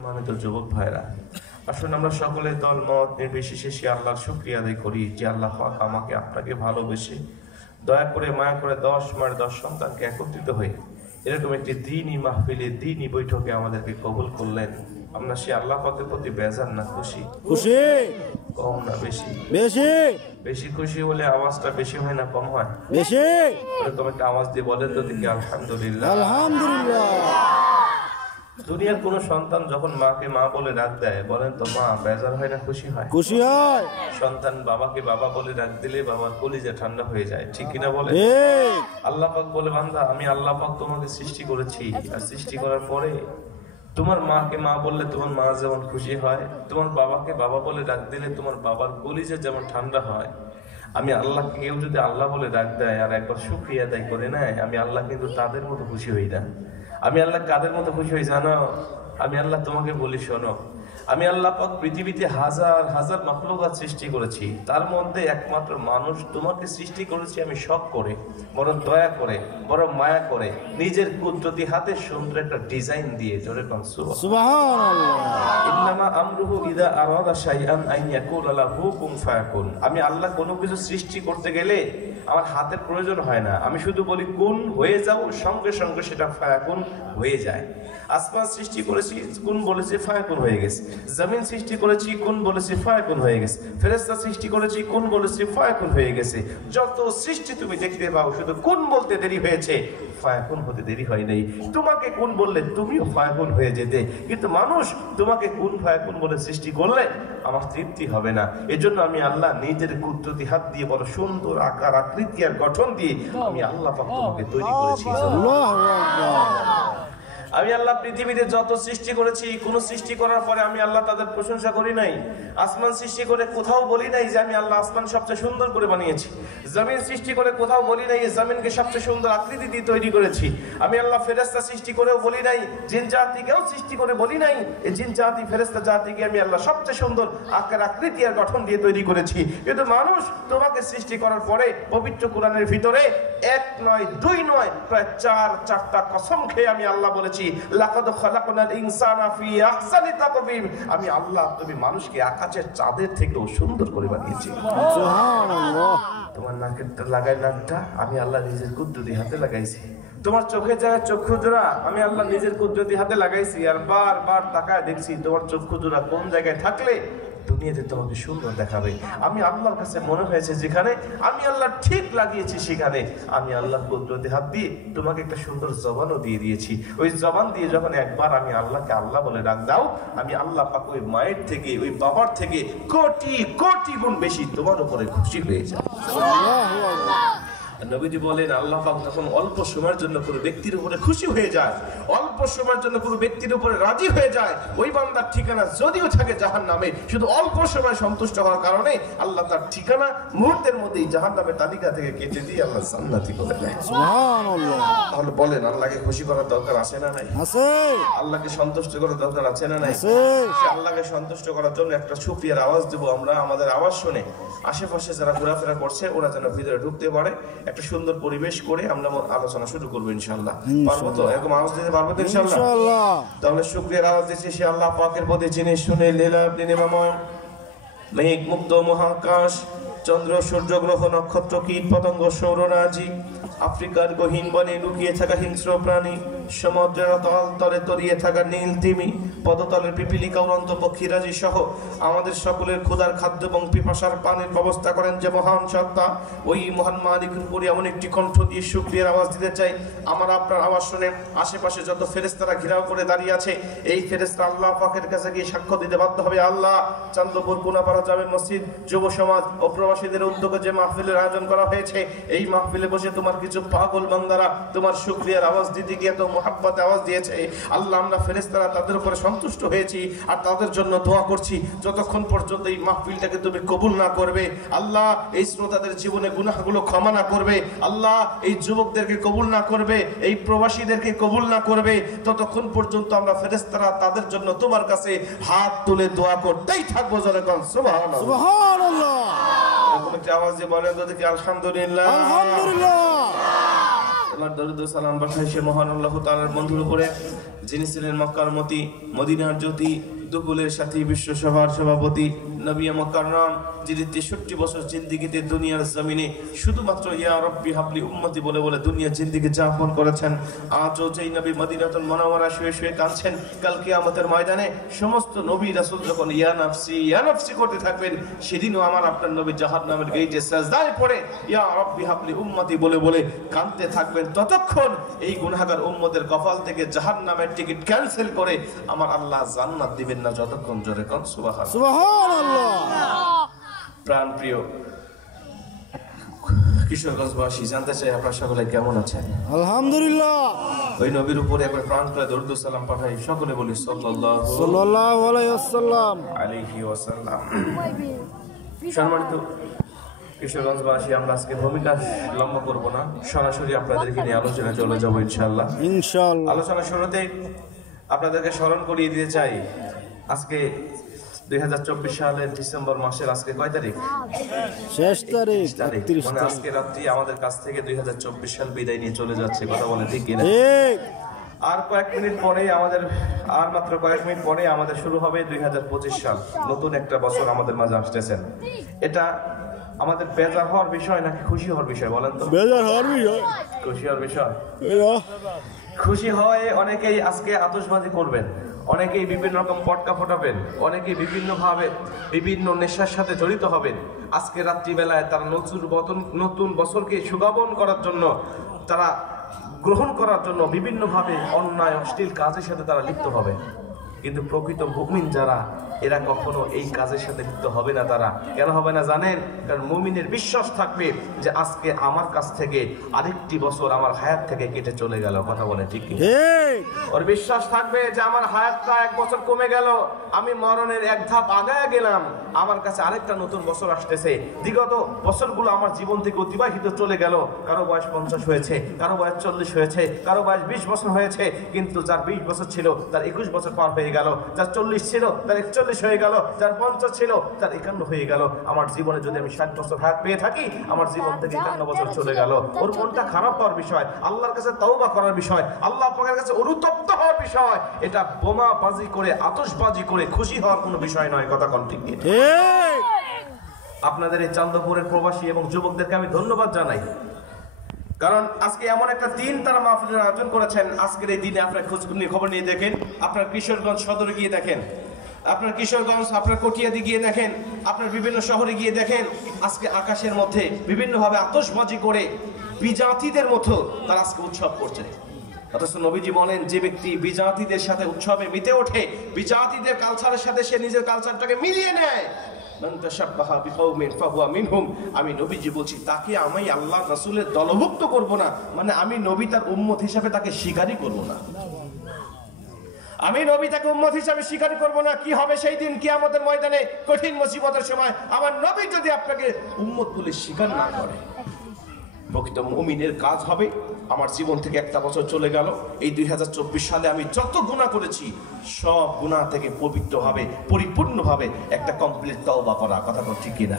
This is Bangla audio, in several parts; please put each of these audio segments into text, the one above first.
মানিত যুবক ভাইরা, আসুন আমরা সকলে দল মত নির্বিশেষে সে আল্লাহর শুকরিয়া আদায় করি যে আল্লাহ পাক আমাকে আপনাকে ভালোবেসে দয়া করে মায়া করে 10 মায়ের 10 সন্তানকে একত্রিত হয়ে এরকম একটি দ্বীনি মাহফিলে দ্বীনি বৈঠকে আমাদেরকে কবুল করলেন। আমরা সে আল্লাহ পাকের প্রতি বেজার না খুশি? খুশি। কম না বেশি? বেশি। বেশি খুশি হলে আওয়াজটা বেশি হয় না কম হয়? বেশি। এরকম একটা আওয়াজ দিয়ে বলেন তো দেখি আলহামদুলিল্লাহ। আলহামদুলিল্লাহ। দুনিয়ার কোন সন্তান যখন মাকে মা বলে ডাক দেয়, বলেন তো মা বেজার হয় না খুশি হয়? খুশি হয়। সন্তান বাবাকে বাবা বলে ডাক দিলে বাবার কলিজা ঠান্ডা হয়ে যায়, ঠিক কিনা বলে? আল্লাহ পাক বলে বান্দা আমি আল্লাহ পাক তোমাকে সৃষ্টি করেছি, আর সৃষ্টি করার পরে তোমার মাকে মা বললে তোমার মা যেমন খুশি হয়, তোমার বাবাকে বাবা বলে ডাক দিলে তোমার বাবার কলিজা যেমন ঠান্ডা হয়, আমি আল্লাহকে কেউ যদি আল্লাহ বলে ডাক দেয় আর একবার শুকরিয়া আদায় করে নেয়, আমি আল্লাহ কিন্তু তাদের মতো খুশি হই না। আমি আল্লাহ কাদের মতো খুশি হই জানো? আমি আল্লাহ তোমাকে বলি শোনো, আমি আল্লাহ পাক পৃথিবীতে হাজার হাজার মাখলুকাত সৃষ্টি করেছি, তার মধ্যে একমাত্র মানুষ তোমাকে সৃষ্টি করেছি আমি শখ করে, বড় দয়া করে, বড় মায়া করে, নিজের কুদরতি হাতে সুন্দর একটা ডিজাইন দিয়ে। জোরে কোন সুবহানাল্লাহ। ইন্নামা আমরুহু ইযা আরাদা শাইআন আন ইয়াকুলা লাহু কুন ফায়াকুন। আমি আল্লাহ কোনো কিছু সৃষ্টি করতে গেলে আমার হাতের প্রয়োজন হয় না, আমি শুধু বলি কুন হয়ে যাও, সঙ্গে সঙ্গে সেটা ফায়াকুন হয়ে যায়। আসমান সৃষ্টি করেছি, কুন বলেছি ফায়াকুন হয়ে গেছে। জমিন সৃষ্টি করেছি, কুন বলেছি ফায়াকুন হয়ে গেছে। ফেরেশতা সৃষ্টি করেছি, কুন বলেছি ফায়াকুন হয়ে গেছে। যত সৃষ্টি তুমি দেখতে পাও শুধু কুন বলতে দেরি হয়েছে, ফায়াকুন হতে দেরি হয় নাই। তোমাকে কুন বললে তুমিও ফায়াকুন হয়ে যেতে, কিন্তু মানুষ তোমাকে কুন ফায়াকুন বলে সৃষ্টি করলে আমার তৃপ্তি হবে না। এজন্য আমি আল্লাহ নিজের কুদরতি হাত দিয়ে বড় সুন্দর আকার আকৃতি আর গঠন দিয়ে আমি আল্লাহ পাক তোমাকে তৈরি করেছি। আমি আল্লাহ পৃথিবীতে যত সৃষ্টি করেছি, কোন সৃষ্টি করার পরে আমি আল্লাহ তাদের প্রশংসা করি নাই। আসমান সৃষ্টি করে কোথাও বলি নাই যে আমি আল্লাহ আসমান সবচেয়ে সুন্দর করে বানিয়েছি। জমিন সৃষ্টি করে কোথাও বলি নাই যে জমিনকে সবচেয়ে সুন্দর আকৃতি দিয়ে তৈরি করেছি। আমি আল্লাহ ফেরেশতা সৃষ্টি করেও বলি নাই, জিন জাতিকেও সৃষ্টি করে বলি নাই এই জিন জাতি ফেরেশতা জাতিকে আমি আল্লাহ সবচেয়ে সুন্দর আকার আকৃতি আর গঠন দিয়ে তৈরি করেছি। কিন্তু মানুষ তোমাকে সৃষ্টি করার পরে পবিত্র কোরআনের ভিতরে এক নয় দুই নয় প্রায় চারটা কসম খেয়ে আমি আল্লাহ বলেছি, লাকাদ খালাকনাল ইনসানা ফি আহসানি তাকওয়িম। আমি আল্লাহ তুমি মানুষকে আকাশের চাঁদের থেকেও সুন্দর করে বানিয়েছি। সুবহানাল্লাহ। তোমার নাকের লাগাই নাকটা আমি আল্লাহ নিজের কুদরতি হাতে লাগাইছি। তোমার চোখের জায়গায় চক্ষু জোড়া আমি আল্লাহ নিজের কুদরতি হাতে লাগাইছি। আর বারবার তাকায় দেখছি তোমার চক্ষু জোড়া কোন জায়গায় থাকলে দুনিয়াতে তোমাকে সুন্দর দেখাবে। আমি আল্লাহর কাছে মনে হয়েছে যেখানে আমি আল্লাহ ঠিক লাগিয়েছি সেখানে আমি আল্লাহ কুদরতি হাত দিয়ে তোমাকে একটা সুন্দর জবানও দিয়ে দিয়েছি। ওই জবান দিয়ে যখন একবার আমি আল্লাহকে আল্লাহ বলে ডাক দাও, আমি আল্লাহ পাক ওই মায়ের থেকে ওই বাবার থেকে কোটি কোটি গুণ বেশি তোমার উপরে খুশি হয়ে যায়। নবীজি বলেন আল্লাহ পাক যখন অল্প সময়ের জন্য কোনো ব্যক্তির উপরে খুশি হয়ে যায়, অল্প সময়ের জন্য কোনো ব্যক্তির উপরে রাজি হয়ে যায়, ওই বান্দার ঠিকানা যদিও থাকে জাহান্নামে, শুধু অল্প সময় সন্তুষ্ট হওয়ার কারণে আল্লাহ তার ঠিকানা মুহূর্তের মধ্যেই জাহান্নামের তালিকা থেকে কেটে দিয়ে আল্লাহ জান্নাতি করে দেয়। সুবহানাল্লাহ। তাহলে বলেন আল্লাহকে খুশি করার দরকার আছে না নাই? আছে। আল্লাহকে সন্তুষ্ট করার দরকার আছে না নাই? আছে। সে আল্লাহকে সন্তুষ্ট করার জন্য একটা শুকরিয়ার আওয়াজ দেব আমরা। আমাদের আওয়াজ শুনে আশেপাশে যারা ঘোরাফেরা করছে ওরা যেন ভিতরে ঢুকতে পারে। একটা সুন্দর পরিবেশ করে আমরা আলোচনা শুরু করবো ইনশাআল্লাহ। পারবো তো? এরকম আওয়াজ দিতে পারবো তো ইনশাআল্লাহ? তাহলে শুকরিয়ার আওয়াজ দিচ্ছি সে আল্লাহ পাকের প্রতি যিনি শুনে লীলা নিমাময় মেঘ মুক্ত মহাকাশ, চন্দ্র সূর্য গ্রহ নক্ষত্র কীট পতঙ্গ সৌররাজি, আফ্রিকার গহীন বনে লুকিয়ে থাকা হিংস্র প্রাণী, সমুদ্রের তল তলে তলিয়ে থাকা নীল তিমি, পদতলের পিপিলিকা উড়ন্ত পক্ষীরাজি সহ আমাদের সকলের ক্ষুধার খাদ্য এবং পিপাসার পানির ব্যবস্থা করেন যে মহান সত্তা, ওই মহান মালিকের উপরে এমন একটি কণ্ঠ দিয়ে শুকরিয়ার আওয়াজ দিতে চাই। আমার আপনার আওয়াজ শুনে আশেপাশে যত ফেরেশতারা ঘেরাও করে দাঁড়িয়ে আছে, এই ফেরেশতা আল্লাহ পাকের কাছে গিয়ে সাক্ষ্য দিতে বাধ্য হবে, আল্লাহ চান্দপুর কোনাপাড়া জামে মসজিদ যুব সমাজ ও প্রবাসীদের উদ্যোগে যে মাহফিলের আয়োজন করা হয়েছে, এই মাহফিলে বসে তোমার কিছু পাগল বান্দারা তোমার শুকরিয়ার আওয়াজ দিতে গিয়ে তো মোহাব্বতে আওয়াজ দিয়েছে। আল্লাহ আমরা ফেরেশতারা তাদের উপরে সন্তুষ্ট হয়েছি আর তাদের জন্য দোয়া করছি যতক্ষণ পর্যন্ত এই মাহফিলটাকে তুমি কবুল না করবে, আল্লাহ এই শ্রোতাদের জীবনে গুনাহগুলো ক্ষমা না করবে, আল্লাহ এই যুবকদেরকে কবুল না করবে, এই প্রবাসীদেরকে কবুল না করবে, ততক্ষণ পর্যন্ত আমরা ফেরেশতারা তাদের জন্য তোমার কাছে হাত তুলে দোয়া করতেই থাকবো। জনগণ সুবহানাল্লাহ সুবহানাল্লাহ। এরকম একটা আওয়াজ দিয়ে বলেন তো দেখি আলহামদুলিল্লাহ আলহামদুলিল্লাহ। আল্লাহর দরুদ ও সালাম বর্ষায় সে মহান আল্লাহ তাআলার বন্ধুর উপরে, যিনি ছিলেন মক্কার মতি, মদিনার জ্যোতি, দুকুলের সাথী, বিশ্ব সভার সভাপতি, নবী মুকাররম, যিনি 63 বছর জিন্দেগিতে দুনিয়ার জমিনে শুধুমাত্র ইয়া রব্বি হাবলি উম্মতি বলে বলে দুনিয়ার জিন্দেগি যাপন করেছেন। আজও যেই নবী মদিনাতুল মুনাওয়ারা শুয়ে শুয়ে কাঁদছেন, কাল কিয়ামতের ময়দানে সমস্ত নবী রাসূল যখন ইয়া নাফসি করতে থাকবেন, সেদিনও আমার আপনার নবী জাহান্নামের গেটে সিজদায় পড়ে ইয়া রব্বি হাবলি উম্মতি বলে বলে কাঁদতে থাকবেন, ততক্ষণ এই গুনাহগার উম্মতের কপাল থেকে জাহান্নামের টিকিট ক্যান্সেল করে আমার আল্লাহ জান্নাত দিবেন না, যতক্ষণ জোরে কোন সুবহানাল্লাহ। সুবহানাল্লাহ। প্রাণ প্রিয় কিশোরগঞ্জবাসী, জানতে চাই আপনারা সকলে কেমন আছেন? আলহামদুলিল্লাহ। ওই নবীর উপরে একবার প্রাণ খুলে দরুদ ও সালাম পাঠাই, সকলে বলি সাল্লাল্লাহু আলাইহি ওয়াসাল্লাম। সম্মানিত কিশোরগঞ্জবাসী, আমরা আজকে ভূমিকা লম্বা করব না, সরাসরি আপনাদেরকে নিয়ে আলোচনা চলে যাবো ইনশাআল্লাহ। আলোচনা শুরুতে আপনাদেরকে স্মরণ করিয়ে দিতে চাই, আজকে 2024 সালের ডিসেম্বর মাসের আজকে কয় তারিখ? শেষ তারিখ। মানে আজকে রাত্রি আমাদের কাছ থেকে 2024 সাল বিদায় নিয়ে চলে যাচ্ছে, কথা বলে ঠিক কিনা? আর কয়েক মিনিট পরে মাত্র কয়েক মিনিট পরে আমাদের শুরু হবে 2025 সাল। নতুন একটা বছর আমাদের মাঝে আসতেছেন। এটা আমাদের বেজার হওয়ার বিষয় নাকি খুশি হওয়ার বিষয় বলেন তো? বেজার হওয়ার বিষয়। খুশি হওয়ার বিষয়। খুশি হয় অনেকেই আজকে আতশবাজি করবেন, অনেকেই বিভিন্ন রকম পটকা ফোটাবেন, অনেকেই বিভিন্নভাবে বিভিন্ন নেশার সাথে জড়িত হবেন। আজকে রাত্রিবেলায় তারা নতুন বছরকে সুগাবন করার জন্য, তারা গ্রহণ করার জন্য বিভিন্নভাবে অন্যায় অশ্লীল কাজের সাথে তারা লিপ্ত হবে। কিন্তু প্রকৃত মুমিন যারা, এরা কখনো এই কাজের সাথে লিপ্ত হবে না। তারা কেন হবে না জানেন? কারণ মুমিনের বিশ্বাস থাকবে যে আজকে আমার কাছ থেকে আরেকটি বছর আমার হায়াত থেকে কেটে চলে গেল, কথা বলে ঠিক কি? ওর বিশ্বাস থাকবে যে আমার হায়াতটা এক বছর কমে গেল, আমি মরণের এক ধাপ আগায় গেলাম, আমার কাছে আরেকটা নতুন বছর আসতেছে। বিগত বছরগুলো আমার জীবন থেকে অতিবাহিত চলে গেল, কারো বয়স 50 হয়েছে, কারো বয়স 40 হয়েছে, কারো বয়স 20 বছর হয়েছে, কিন্তু যার 20 বছর ছিল তার 21 বছর পার হয়ে গেল, যার 40 ছিল তার 41 হয়ে গেল, যার 50 ছিল তার 51 হয়ে গেল। আমার জীবনে যদি আমি 60 বছর হায়াত পেয়ে থাকি, আমার জীবন থেকে 51 বছর চলে গেল। ওর মনটা খারাপ হওয়ার বিষয়, আল্লাহর কাছে তওবা করার বিষয়, আল্লাহ পাকের কাছে অনুতপ্ত হওয়ার বিষয়। এটা বোমাবাজি করে, আতশবাজি করে খুশি হওয়ার কোনো বিষয় নয়, কথা কোন ঠিক? আপনাদের এই চান্দপুরের প্রবাসী এবং যুবকদেরকে আমি ধন্যবাদ জানাই, কারণ আজকে এমন একটা দিন তারা মাহফিলের আয়োজন করেছেন। আজকের এই দিনে আপনার খবর নিয়ে দেখেন, আপনার কিশোরগঞ্জ সদরে গিয়ে দেখেন, আপনার কিশোরগঞ্জ, আপনার কটিয়াদি গিয়ে দেখেন, আপনার বিভিন্ন শহরে গিয়ে দেখেন, আজকে আকাশের মধ্যে বিভিন্নভাবে আতশবাজি করে বিজাতিদের মতো তারা আজকে উৎসব করছে। অথচ নবীজি বলেন, যে ব্যক্তি বিজাতিদের সাথে উৎসবে মেতে ওঠে, বিজাতিদের কালচারের সাথে সে নিজের কালচারটাকে মিলিয়ে নেয়, আমি নবীজি বলছি, তাকে আমি আল্লাহ রাসূলের দলভুক্ত করব না, মানে আমি নবী তার উম্মত হিসাবে তাকে স্বীকারই করব না। আমি নবী তাকে উম্মত হিসাবে স্বীকারই করব না। কি হবে সেই দিন কিয়ামতের ময়দানে, কঠিন মুসিবতের সময় আমার নবী যদি আপনাকে উম্মত বলে স্বীকার না করে? প্রকৃত মুমিনের কাজ হবে, আমার জীবন থেকে একটা বছর চলে গেল, এই 2024 সালে আমি যত গুনাহ করেছি সব গুনাহ থেকে পবিত্রভাবে, পরিপূর্ণভাবে একটা কমপ্লিট তওবা করা, কথা বল ঠিক কিনা?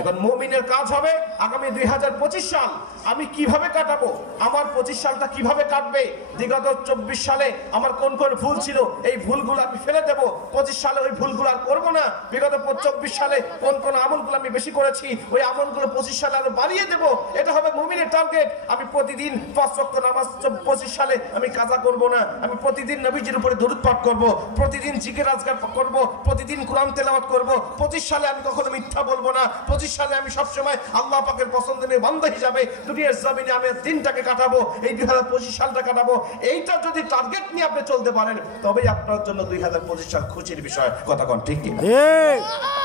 এখন মুমিনের কাজ হবে আগামী 2025 সাল আমি কিভাবে কাটাবো, আমার 25 সালটা কিভাবে কাটবে। বিগত 24 সালে আমার কোন কোন ভুল ছিল, এই ভুলগুলো আমি ফেলে দেব, 25 সালে ওই ভুলগুলো আর করবো না। বিগত 24 সালে কোন কোন আমলগুলো আমি বেশি করেছি, ওই আমলগুলো 25 সালে আরো বাড়িয়ে দেব। এটা হবে মুমিনের টার্গেট। আমি প্রতিদিন 5 ওয়াক্ত নামাজ 25 সালে আমি কাজা করব না। আমি প্রতিদিন নবীজির উপরে দরুদ পাঠ করব, প্রতিদিন জিকির আজকার করব, প্রতিদিন কোরআন তেলাওয়াত করব। 25 সালে আমি কখনো মিথ্যা বলবো না। 25 সালে আমি সব সময় আল্লাহ পাকের পছন্দের বান্দা হিসাবে দুনিয়ার জমিনে আমি দিনটাকে কাটাবো, এই 2025 সালটা কাটাবো। এইটা যদি টার্গেট নিয়ে আপনি চলতে পারেন, তবেই আপনার জন্য 2025 সাল খুশির বিষয়, কথা কোন ঠিক কি?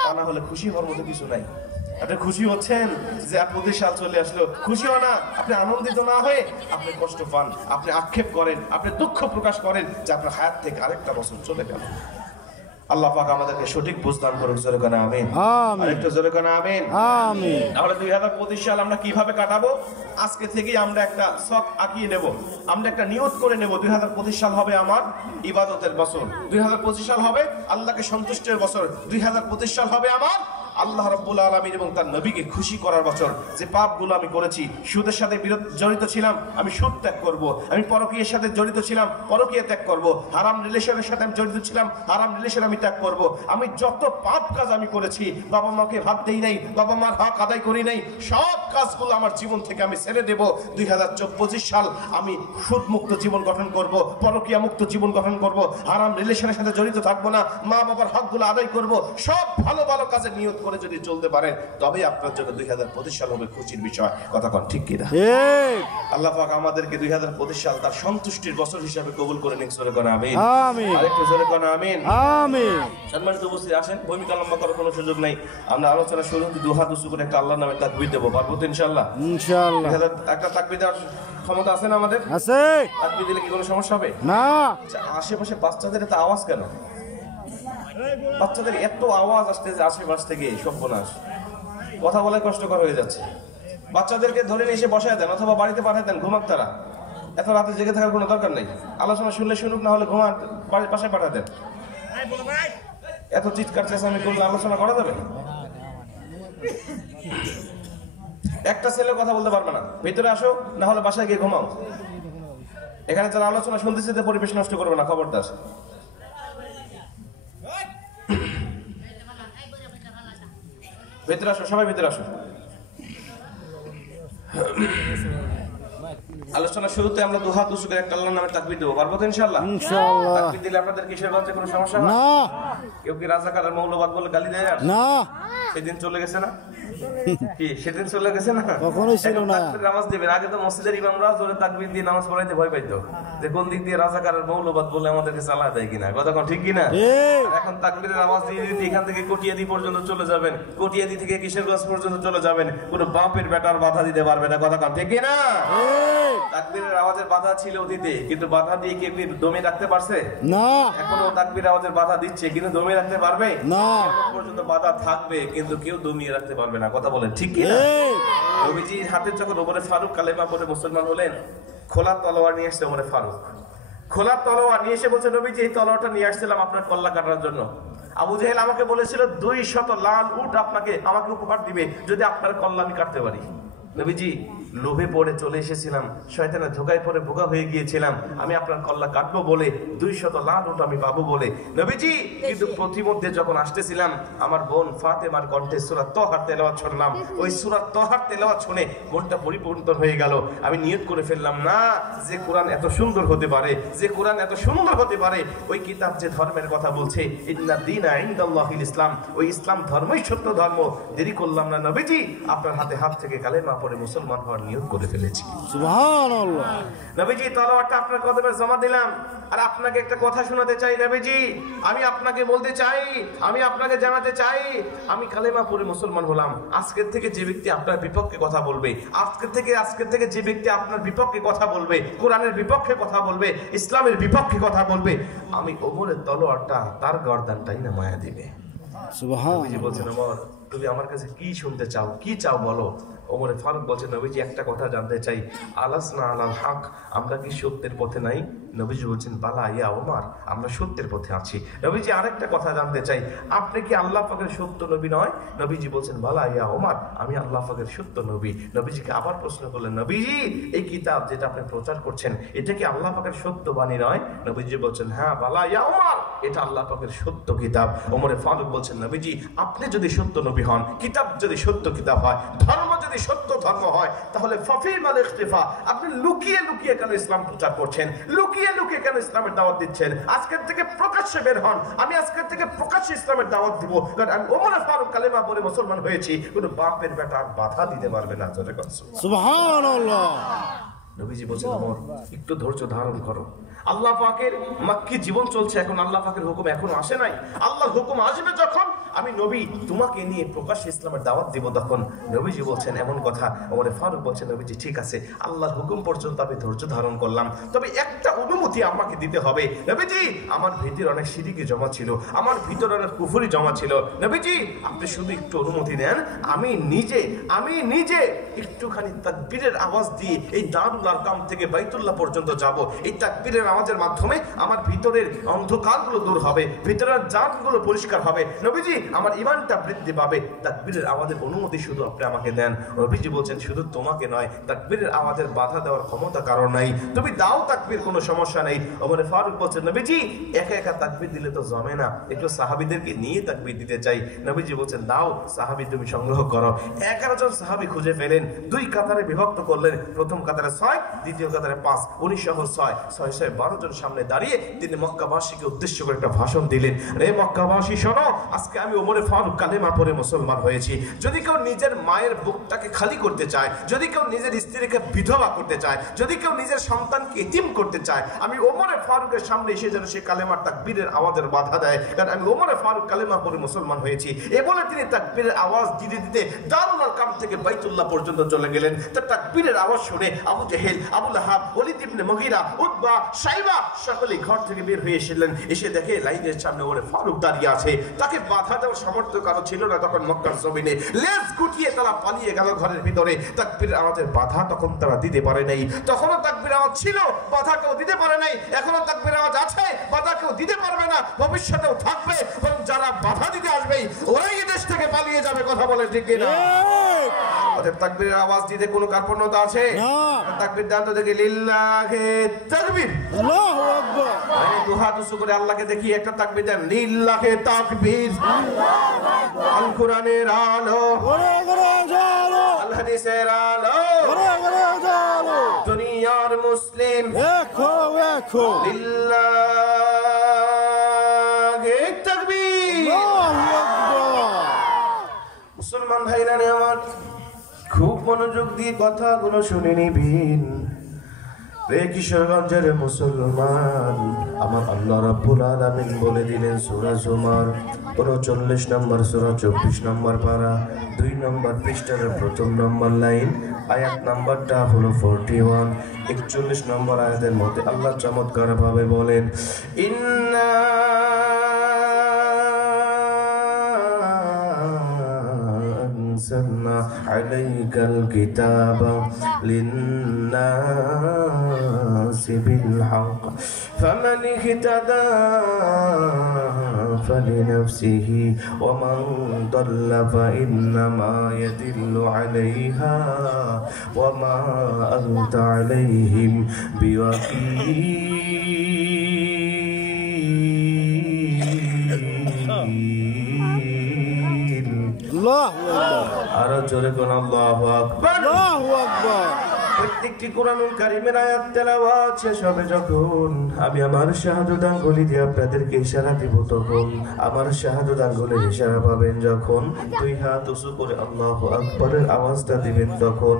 তা না হলে খুশি হওয়ার মতো কিছু নাই। আপনি খুশি হচ্ছেন যে 25 সাল চলে আসলো, খুশি হন না। আপনি আনন্দিত না হয়ে আপনি কষ্ট পান, আপনি আক্ষেপ করেন, আপনি দুঃখ প্রকাশ করেন যে আপনার হায়াত থেকে আরেকটা বছর চলে গেল। আল্লাহ পাক আমাদেরকে সঠিক বুঝদান করুন, জোরে করে আমিন। আরেকটু জোরে করে আমিন। আমরা 2025 সাল আমরা কিভাবে কাটাবো, আজকে থেকেই আমরা একটা শখ আঁকিয়ে নেব, আমরা একটা নিয়ত করে নেব। 2025 সাল হবে আমার ইবাদতের বছর, 2025 সাল হবে আল্লাহকে সন্তুষ্টের বছর, 2025 সাল হবে আমার আল্লাহ রাব্বুল আলামিন এবং তার নবীকে খুশি করার বছর। যে পাপগুলো আমি করেছি, সুদের সাথে জড়িত ছিলাম, আমি সুদ ত্যাগ করব। আমি পরকীয়ার সাথে জড়িত ছিলাম, পরকীয়া ত্যাগ করব। হারাম রিলেশনের সাথে আমি জড়িত ছিলাম, হারাম রিলেশন আমি ত্যাগ করব। আমি যত পাপ কাজ আমি করেছি, বাবা মাকে ভাত দেই নাই, বাবা মার হক আদায় করি নাই, সব কাজগুলো আমার জীবন থেকে আমি ছেড়ে দেব। 2025 সাল আমি সুদ মুক্ত জীবন গঠন করব, পরকীয়া মুক্ত জীবন গঠন করব, হারাম রিলেশনের সাথে জড়িত থাকবো না, মা বাবার হকগুলো আদায় করব। সব ভালো ভালো কাজে নিয়ত করে যদি চলতে পারেন, তবে আপনার জন্য 2025 সাল হবে খুশির বিষয়। কথা কন ঠিক কিনা? আল্লাহ পাক আমাদেরকে 2025 সাল তার সন্তুষ্টির বছর হিসাবে কবুল করে নিন। জোরে কোন আমিন। আরেকটু জোরে কোন আমিন। সম্মানিত উপস্থিত, আসেন, ভূমিকা লম্বা করার কোনো সুযোগ নাই। আমরা আলোচনা শুরু দু হাত উঁচু করে একটা আল্লাহর নামে তাকবীর দেবো, পারবো তো ইনশাআল্লাহ? ইনশাআল্লাহ। একটা তাকবীর দেওয়ার ক্ষমতা আছে না আমাদের? আছে। তাকবীর দিলে কি কোনো সমস্যা হবে? না। আশেপাশে বাচ্চাদের এত আওয়াজ কেন? বাচ্চাদের এত আওয়াজ আসতেছে আশেপাশ থেকে, সর্বনাশ, কথা বলা কষ্টকর হয়ে যাচ্ছে। বাচ্চাদেরকে ধরে নিয়ে এসে বসায় দেন, অথবা বাড়িতে পাঠিয়ে দেন, ঘুমাক তারা। এত রাতে জেগে থাকার কোনো দরকার নেই। আলোচনা শুনলে শুনুক, না হলে ঘুমা, বাসায় পাঠিয়ে দেন। এত চিৎকার চেঁচামেচি করলে আলোচনা করা যাবে? একটা ছেলে কথা বলতে পারবে না, ভিতরে আসো, না হলে বাসায় গিয়ে ঘুমাও। এখানে যারা আলোচনা শুনতেছে পরিবেশ নষ্ট করবে না, খবরদার। ভিতরে আসো, সবাই ভিতরে আসো। আলোচনা শুরুতে আমরা দু হাত উঁচু করে একটা আল্লাহর নামে তাকবীর দেবো, পারবো তো ইনশাআল্লাহ? ইনশাআল্লাহ। তাকবীর দিলে আপনাদের কিসের বাচ্চা কোনো সমস্যা হয়? না। কেউ কি রাজাকার আর মৌলবাদ বলে গালি দেয়? না। সেদিন চলে গেছে না? কি সেদিন চলে গেছে না? কখনোই ছিল না। তাকবীর নামাজ দিবেন। আগে তো মসজিদের ইমামরা জোরে তাকবীর দিয়ে নামাজ পড়াইতে ভয় পাইতো, যে কোন দিক দিয়ে রাজাকার আর মৌলবাদ বলে আমাদেরকে চালা দেয় কিনা। কথা কোন ঠিক কিনা? এখন তাকবীরের আওয়াজ দিয়ে দিতে এখান থেকে কটিয়াদি পর্যন্ত চলে যাবেন, কটিয়াদি থেকে কিশোরগঞ্জ পর্যন্ত চলে যাবেন, কোনো বাপের বেটার বাধা দিতে পারবে না। কথা কোন ঠিক কিনা? তাকবীরের আওয়াজের বাধা ছিল অতীতে, কিন্তু বাধা দিয়ে কি দমে রাখতে পারছে? না। এখনো তাকবীর আওয়াজের বাধা দিচ্ছে, কিন্তু দমে রাখতে পারবে না। এখন পর্যন্ত বাধা থাকবে, কিন্তু কেউ দমিয়ে রাখতে পারবে না। কথা বলেন ঠিক কিনা? নবীজি হাতের যখন ওমরে ফারুক কালেমা পড়ে মুসলমান হলেন, খোলা তলোয়ার নিয়ে আসছে ওমরে ফারুক। খোলা তলোয়ার নিয়ে এসে বলছে, নবীজি এই তলোয়ারটা নিয়ে আসছিলাম আপনার কল্লা কাটার জন্য। আবু জেহেল আমাকে বলেছিল 200 লাল উট আমাকে উপহার দিবে যদি আপনার কল্লা আমি কাটতে পারি। নবীজি লোভে পড়ে চলে এসেছিলাম, শয়তানের ধোকায় পড়ে বোকা হয়ে গিয়েছিলাম, আমি আপনার কল্লা কাটবো বলে 200 লাল উট আমি পাবো বলে। নবীজি কিন্তু প্রতিমধ্যে যখন আসতেছিলাম, আমার বোন ফাতেমার কণ্ঠে সূরা তহার তেলাওয়াত শুনলাম। ওই সূরা তহার তেলাওয়াত শুনে মনটা পরিবর্তন হয়ে গেল। আমি নিয়ত করে ফেললাম, না, যে কোরআন এত সুন্দর হতে পারে, যে কোরআন এত সুন্দর হতে পারে, ওই কিতাব যে ধর্মের কথা বলছে, ইন্না দীনা ইনদাল্লাহিল ইসলাম, ওই ইসলাম ধর্মই সত্য ধর্ম। দেরি করলাম না নবীজি, আপনার হাতে হাত থেকে কালেমা পড়ে মুসলমান হওয়ার নিয়ত করে ফেলেছি। সুবহানাল্লাহ। নবীজি তলোয়ারটা আপনার কদমে জমা দিলাম। আর আপনাকে একটা কথা শোনাতে চাই নবীজি, আমি আপনাকে বলতে চাই, আমি আপনাকে জানাতে চাই, আমি কালেমা পড়ে মুসলমান হলাম। আজকের থেকে যে ব্যক্তি আপনার বিপক্ষে কথা বলবে, আজকের থেকে যে ব্যক্তি আপনার বিপক্ষে কথা বলবে, কোরআনের বিপক্ষে কথা বলবে, ইসলামের বিপক্ষে কথা বলবে, আমি ওমরের তলোয়ারটা তার গর্দানটাই না মায়া দিবে। সুবহানাল্লাহ। বলছেন, ওমর তুমি আমার কাছে কি শুনতে চাও, কি চাও বলো। ওমরে ফারুক বলছেন, নবীজি একটা কথা জানতে চাই, আলাসনা আলাল হক, আমরা কি সত্যের পথে নাই? নবীজি বলছেন, বালা ইয়া ওমর, আমরা সত্যের পথে আছি। নবীজি আরেকটা কথা জানতে চাই, আপনি কি আল্লাহ পাকের সত্য নবী নয়? নবীজি বলছেন, বালা ইয়া ওমর, আমি আল্লাহ পাকের সত্য নবী। নবীজিকে আবার প্রশ্ন করলেন, নবীজি এই কিতাব যেটা আপনি প্রচার করছেন, এটা কি আল্লাহ পাকের সত্য বাণী নয়? নবীজি বলছেন, হ্যাঁ, বালা ইয়া ওমর, এটা আল্লাহ পাকের সত্য কিতাব। ওমরে ফারুক বলছেন, নবীজি আপনি যদি সত্য নবী হন, কিতাব যদি সত্য কিতাব হয়, ধর্ম যদি সত্য ধর্ম হয়, তাহলে ফাফিমাল ইখতিফা, আপনি লুকিয়ে লুকিয়ে কেন ইসলাম প্রচার করছেন? লুকিয়ে লুকিয়ে কেন ইসলামের দাওয়াত দিচ্ছেন? আজকের থেকে প্রকাশ্যে বের হন। আমি আজকের থেকে প্রকাশ্যে ইসলামের দাওয়াত দিব, কারণ আমি ওমর ফারুক কালেমা পড়ে মুসলমান হয়েছি, কোনো বাপের বেটা বাধা দিতে পারবে না। সুবহানাল্লাহ। নবীজি বলছেন, ওমর একটু ধৈর্য ধারণ করো। আল্লাহ পাকের মাক্কি জীবন চলছে, এখন আল্লাহ পাকের হুকুম এখনো আসে নাই। আল্লাহর হুকুম আসবে যখন, আমি নবী তোমাকে নিয়ে প্রকাশ্যে ইসলামের দাওয়াত দিব, তখন। নবীজি বলছেন এমন কথা। ওমরে ফারুক বলছেন, নবীজি ঠিক আছে, আল্লাহর হুকুম পর্যন্ত আমি ধৈর্য ধারণ করলাম, তবে একটা অনুমতি আমাকে দিতে হবে। নবীজি আমার ভিতরে অনেক শিরকি জমা ছিল, আমার ভিতরে অনেক কুফরি জমা ছিল। নবীজি আপনি শুধু একটু অনুমতি দেন, আমি নিজে একটুখানি তাকবীরের আওয়াজ দিয়ে এই দারুল আরকাম থেকে বাইতুল্লাহ পর্যন্ত যাব। এই তাকবীরের আওয়াজের মাধ্যমে আমার ভিতরের অন্ধকারগুলো দূর হবে, ভিতরের জাতগুলো পরিষ্কার হবে। নবীজি আমার ঈমানটা বৃদ্ধি পাবে। তাকবীরের আওয়াজের অনুমতি শুধু আপনি আমাকে দেন। নবীজি বলছেন শুধু তোমাকে নয়, তাকবীরের আওয়াজের বাধা দেওয়ার ক্ষমতা কারো নাই, তুমি দাও তাকবীর, কোনো সমস্যা নেই। ওমর ফারুক বলছেন নবীজি একা একা তাকবীর দিলে তো জমে না, একটু সাহাবীদেরকে নিয়ে তাকবীর দিতে চাই। নবীজি বলছেন দাও, সাহাবী তুমি সংগ্রহ করো। 11 জন সাহাবী খুঁজে পেলেন, 2 কাতারে বিভক্ত করলেন, প্রথম কাতারে 6, দ্বিতীয় কাতারে 5, 19 সহ 6, 6 12 জন সামনে দাঁড়িয়ে তিনি মক্কাবাসীকে উদ্দেশ্য করে একটা ভাষণ দিলেন। রে মক্কাবাসী শোনো, আজকে আমি ওমর ফারুক কালেমা পড়ে মুসলমান হয়েছি। যদি কেউ নিজের মায়ের বুকটাকে খালি করতে চায়, যদি কেউ নিজের স্ত্রীকে বিধবা করতে চায়, যদি কেউ নিজের সন্তানকে এতিম করতে চায়, আমি ওমর ফারুকের সামনে এসে যেন সে কালেমার তাকবীরের আওয়াজের বাধা দেয়, কারণ আমি ওমর ফারুক কালেমা পড়ে মুসলমান হয়েছি। এ বলে তিনি তাকবীরের আওয়াজ দিতে দিতে দারুল আরকাম থেকে বাইতুল্লাহ পর্যন্ত চলে গেলেন। তার তাকবীরের আওয়াজ শুনে আবু জেহেল, আবু লাহাব, ওলীদ ইবনে মুগীরা, উতবা, শাইবা সকলেই ঘর থেকে বের হয়ে এসেছিলেন। এসে দেখে লাইনের সামনে ওমর ফারুক দাঁড়িয়ে আছে, তাকে বাধা দেওয়ার সামর্থ্য কারো ছিল না। তখন মক্কার জমিনে লেজ গুটিয়ে তারা পালিয়ে গেল ঘরের ভিতরে। তাকবীরের আওয়াজের বাধা তখন তারা দিতে পারে নাই। তখনও তাকবীরের আওয়াজ ছিল, বাধা কেউ দিতে পারে নাই। এখনো তাকবীরের আওয়াজ আছে, বাধা কেউ দিতে পারবে না, ভবিষ্যতেও থাকবে। এবং যারা বাধা দিতে আসবে ওরাই এই দেশ থেকে পালিয়ে যাবে। কথা বলে ঠিক কিনা? অতএব তাকবীরের আওয়াজ দিতে কোনো কার্পণ্যতা আছে না। তাকবীর দান তো দেখি লিল্লাহে তাকবীর, আল্লাহু আকবার। আরে দু হাত উঁচু করে আল্লাহকে দেখি একটা তাকবীর দেন, লিল্লাহে তাকবীর। আল্লাহু আকবার। আল কোরআনের আলো ঘরে ঘরে জালো, আল হাদিসের আলো ঘরে ঘরে জালো, দুনিয়ার মুসলিম দেখো দেখো লিল্লাহে তাকবীর, আল্লাহু আকবার। মুসলমান ভাইরা আমার খুব মনোযোগ দিয়ে কথাগুলো শুনে নিবেন। রে কিশোরগঞ্জের মুসলমান, আমার আল্লাহ রাব্বুল আলামিন বলে দিলেন সূরা জুমার 39 নম্বর সূরা 24 নম্বর পারা 2 নম্বর পৃষ্ঠার প্রথম নম্বর লাইন, আয়াত নাম্বারটা হলো 41। 41 নম্বর আয়াতের মধ্যে আল্লাহ চমৎকার ভাবে বলেন, ইন্না أنزلنا عليك الكتاب للناس بالحق فمن اهتدى فلنفسه ومن ضل فإنما يدل عليها وما أنت عليهم بوكيل। আরো জোরে কোন আল্লাহু আকবার, আল্লাহু আকবার। প্রত্যেকটি কোরআনুল কারীমের আয়াত তেলাওয়াত শেষ হবে যখন আমি আমার শাহাদাত আঙ্গুলি দিয়ে আপনাদেরকে ইশারা দিব, তখন আমার শাহাদাত আঙ্গুলের ইশারা পাবেন যখন 2 হাত উঁচু করে আল্লাহু আকবারের আওয়াজটা দিবেন, তখন